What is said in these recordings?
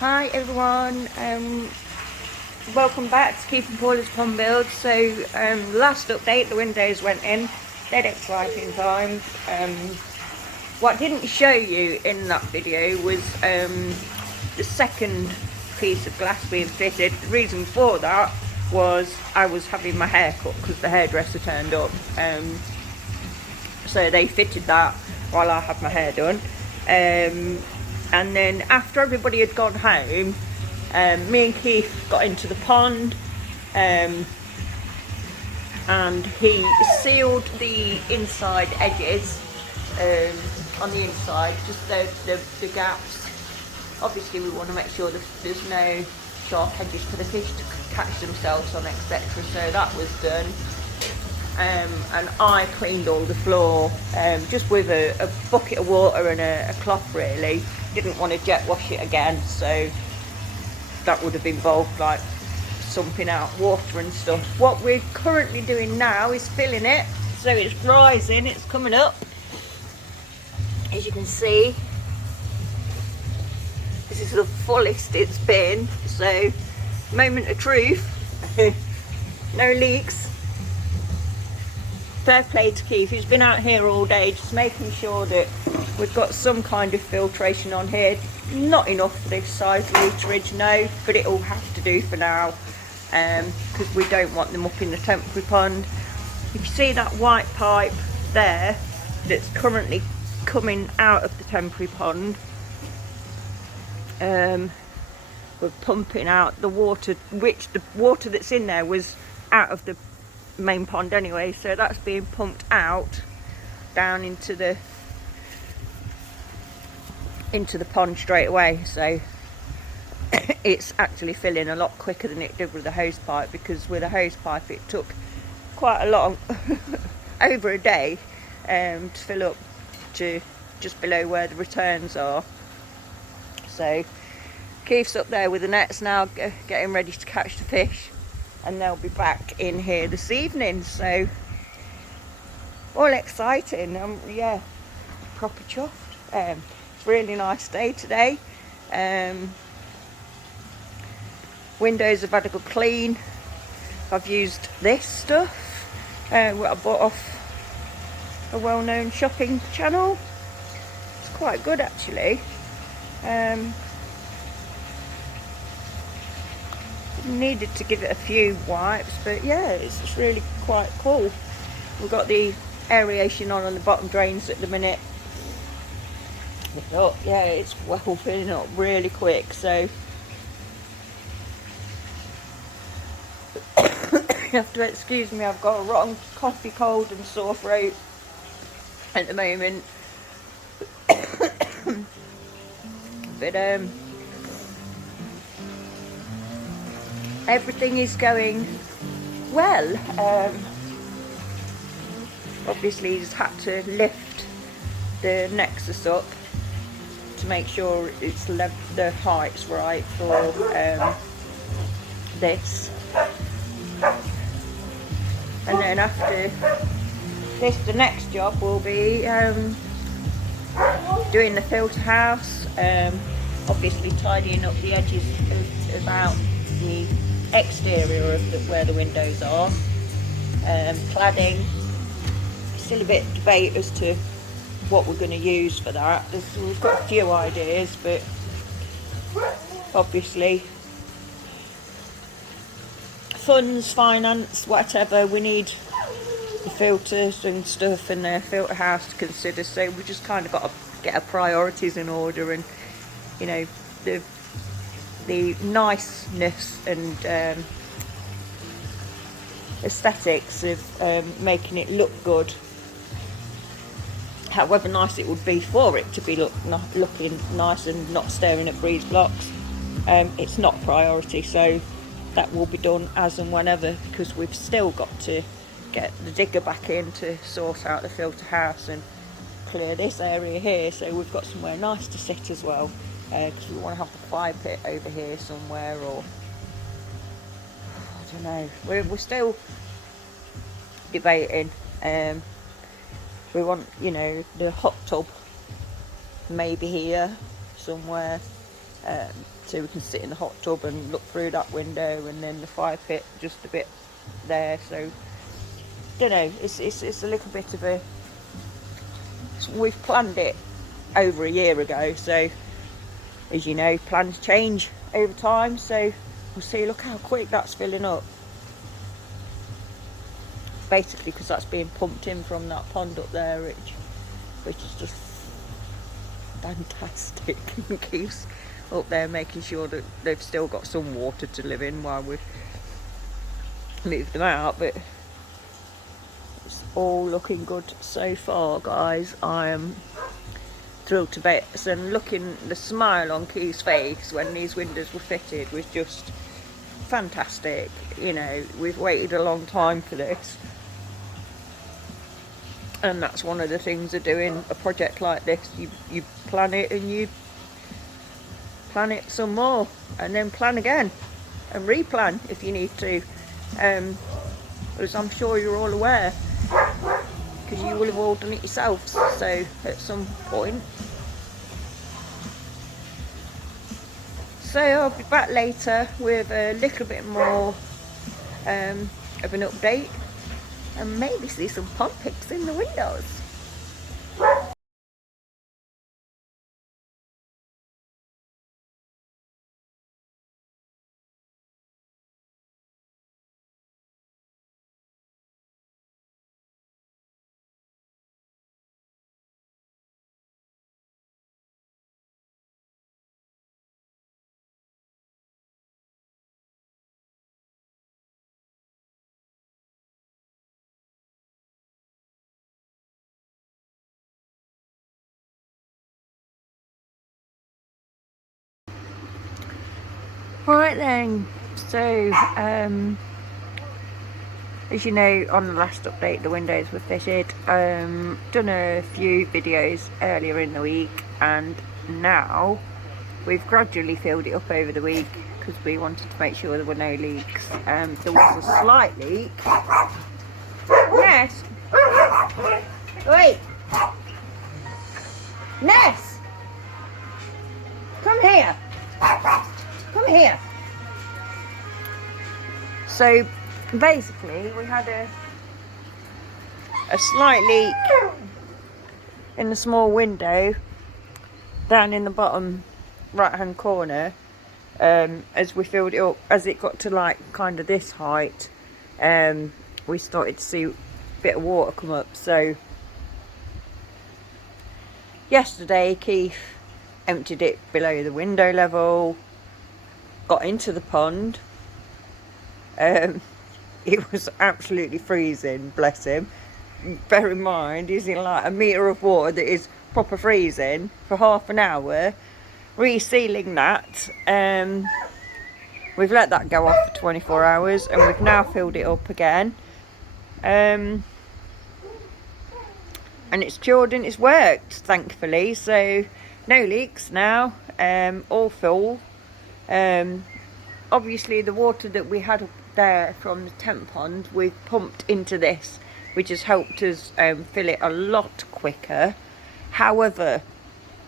Hi everyone, welcome back to Keith and Paula's Pond Build. So last update, the windows went in, dead exciting times. What I didn't show you in that video was the second piece of glass being fitted. The reason for that was I was having my hair cut because the hairdresser turned up. So they fitted that while I had my hair done. And then after everybody had gone home, me and Keith got into the pond, and he sealed the inside edges on the inside, just the gaps. Obviously we want to make sure that there's no sharp edges for the fish to catch themselves on, etc. So that was done. And I cleaned all the floor just with a bucket of water and a cloth really. Didn't want to jet wash it again, so that would have involved like sumping out water and stuff. What we're currently doing now is filling it, so it's rising, it's coming up. As you can see, this is the fullest it's been, so moment of truth. No leaks. Fair play to Keith, he's been out here all day just making sure that we've got some kind of filtration on here. Not enough for this size literage, no, but it'll have to do for now, because we don't want them up in the temporary pond. If you see that white pipe there that's currently coming out of the temporary pond, we're pumping out the water, which the water that's in there was out of the main pond anyway, so that's being pumped out down into the pond straight away. So it's actually filling a lot quicker than it did with the hose pipe, because with a hose pipe it took quite a long over a day to fill up to just below where the returns are. So Keith's up there with the nets now, getting ready to catch the fish, and they'll be back in here this evening, so all exciting. Yeah, proper chuffed. It's a really nice day today. Windows have had a good clean. I've used this stuff, what I bought off a well-known shopping channel. It's quite good actually. Needed to give it a few wipes, but yeah, it's really quite cool. We've got the aeration on the bottom drains at the minute. Oh yeah, it's well filling up really quick, so you have to excuse me, I've got a rotten coffee, cold and sore throat at the moment. But everything is going well. Obviously he's had to lift the Nexus up to make sure it's the height's right for this. And then after this, the next job will be doing the filter house, obviously tidying up the edges about the exterior of where the windows are, cladding. Still a bit of debate as to what we're going to use for that. We've got a few ideas, but obviously funds, finance, whatever, we need the filters and stuff and the filter house to consider, so we just kind of got to get our priorities in order, and you know, the niceness and aesthetics of making it look good, however nice it would be for it to be looking nice and not staring at breeze blocks, it's not priority, so that will be done as and whenever, because we've still got to get the digger back in to sort out the filter house and clear this area here, so we've got somewhere nice to sit as well, because we want to have the fire pit over here somewhere, or I don't know, we're still debating. We want, you know, the hot tub maybe here somewhere, so we can sit in the hot tub and look through that window, and then the fire pit just a bit there. So don't know, it's a little bit of a, we've planned it over a year ago, so as you know, plans change over time, so we'll see. Look how quick that's filling up, basically because that's being pumped in from that pond up there, which is just fantastic. And Keith's up there making sure that they've still got some water to live in while we move them out, but it's all looking good so far, guys. I am thrilled to bits, and looking, the smile on Keith's face when these windows were fitted was just fantastic. You know, we've waited a long time for this, and that's one of the things of doing a project like this. You plan it, and you plan it some more, and then plan again and replan if you need to, as I'm sure you're all aware, because you will have all done it yourselves, so at some point. So I'll be back later with a little bit more of an update, and maybe see some pond pics in the windows. Right then, so as you know, on the last update the windows were fitted. Done a few videos earlier in the week, and now we've gradually filled it up over the week because we wanted to make sure there were no leaks. There was a slight leak. Ness! Wait! Ness! Come here! Come here! So basically we had a slight leak in the small window down in the bottom right hand corner. As we filled it up, as it got to like kind of this height, we started to see a bit of water come up. So yesterday Keith emptied it below the window level, got into the pond. It was absolutely freezing, bless him. Bear in mind, he's in like a metre of water that is proper freezing for half an hour, resealing that. We've let that go off for 24 hours, and we've now filled it up again. And it's cured and it's worked, thankfully. So no leaks now, all full. Obviously the water that we had up there from the tent pond, we've pumped into this, which has helped us fill it a lot quicker. However,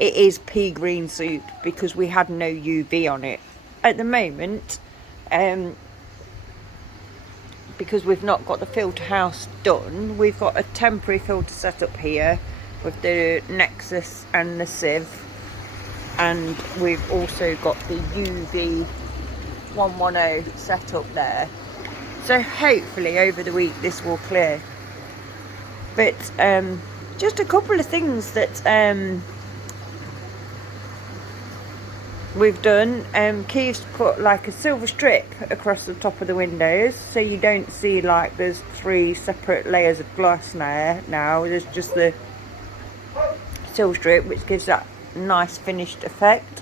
it is pea green soup because we had no UV on it at the moment, because we've not got the filter house done. We've got a temporary filter set up here with the Nexus and the sieve, and we've also got the UV 110 set up there. So hopefully over the week this will clear. But just a couple of things that we've done. Keith's put like a silver strip across the top of the windows, so you don't see like there's 3 separate layers of glass now. There's just the silver strip, which gives that nice finished effect.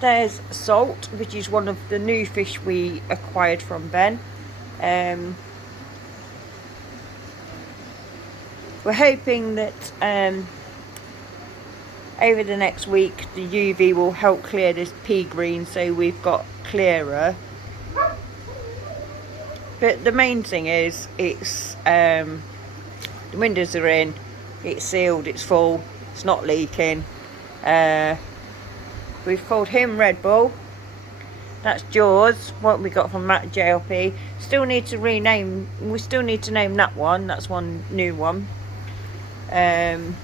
There's salt, which is one of the new fish we acquired from Ben. We're hoping that over the next week the UV will help clear this pea green, so we've got clearer. But the main thing is it's the windows are in, it's sealed, it's full, it's not leaking. We've called him Red Bull. That's Jaws, what we got from Matt JLP. Still need to rename, we still need to name that one. That's one new one. There's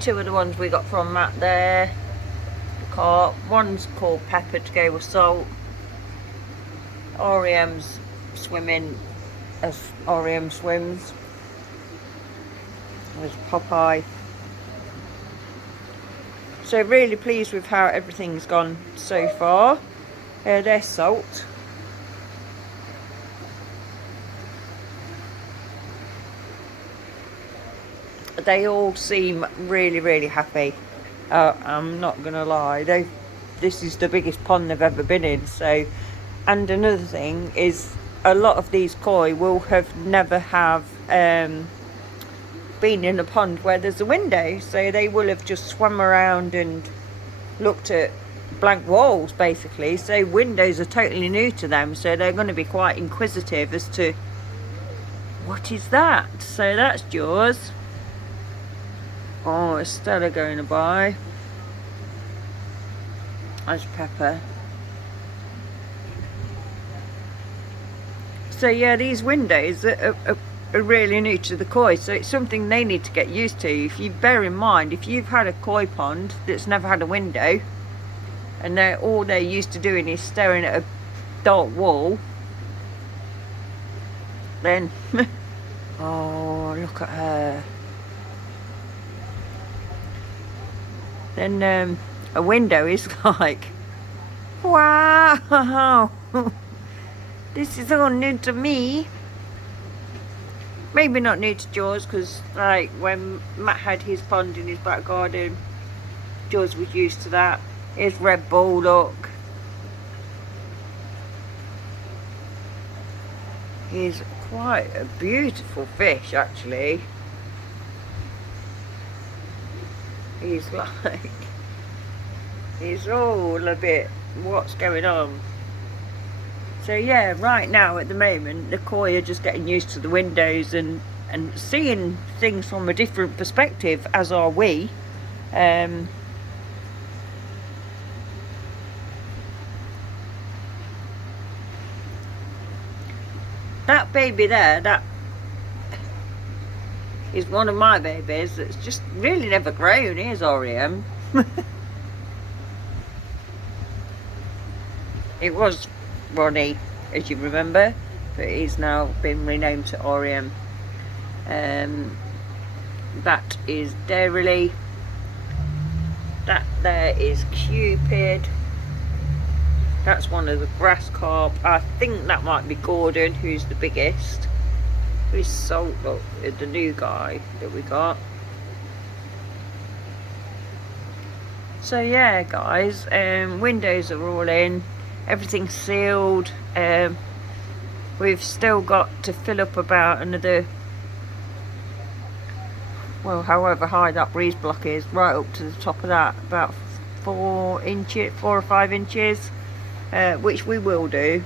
2 of the ones we got from Matt there. The car. One's called Pepper to go with salt. REM's swimming as REM swims. There's Popeye. So really pleased with how everything's gone so far. There's Salt. They all seem really happy. I'm not gonna lie, this is the biggest pond they've ever been in. So, and another thing is, a lot of these koi will have never have been in a pond where there's a window, so they will have just swum around and looked at blank walls basically. So windows are totally new to them, so they're going to be quite inquisitive as to what is that. So that's Jaws. Oh, it's Stella going by. That's Pepper. So yeah, these windows are really new to the koi, so it's something they need to get used to. If you bear in mind, if you've had a koi pond that's never had a window and all they're used to doing is staring at a dark wall, then oh, look at her. Then a window is like, wow, this is all new to me. Maybe not new to Jaws, because like when Matt had his pond in his back garden, Jaws was used to that. Here's Red Bull, look. He's quite a beautiful fish actually. He's like, he's all a bit, what's going on? So yeah, right now at the moment the koi are just getting used to the windows and seeing things from a different perspective, as are we. That baby there, that is one of my babies that's just really never grown. Here's REM. It was Ronnie, as you remember, but he's now been renamed to REM. That is Dairily. That there is Cupid. That's one of the grass carp. I think that might be Gordon, who's the biggest. Who's Salt, look, the new guy that we got. So yeah guys, windows are all in. Everything's sealed. We've still got to fill up about another, well, however high that breeze block is, right up to the top of that, about 4 or 5 inches, which we will do.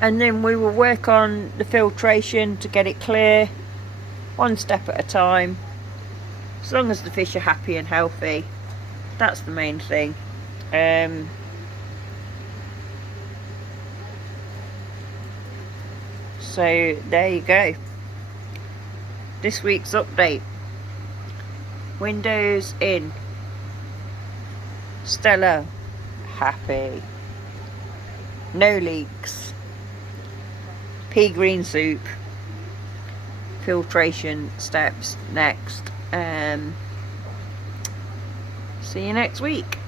And then we will work on the filtration to get it clear, one step at a time. As long as the fish are happy and healthy, that's the main thing. So there you go. This week's update. Windows in. Stella happy. No leaks. Pea green soup. Filtration steps next. See you next week.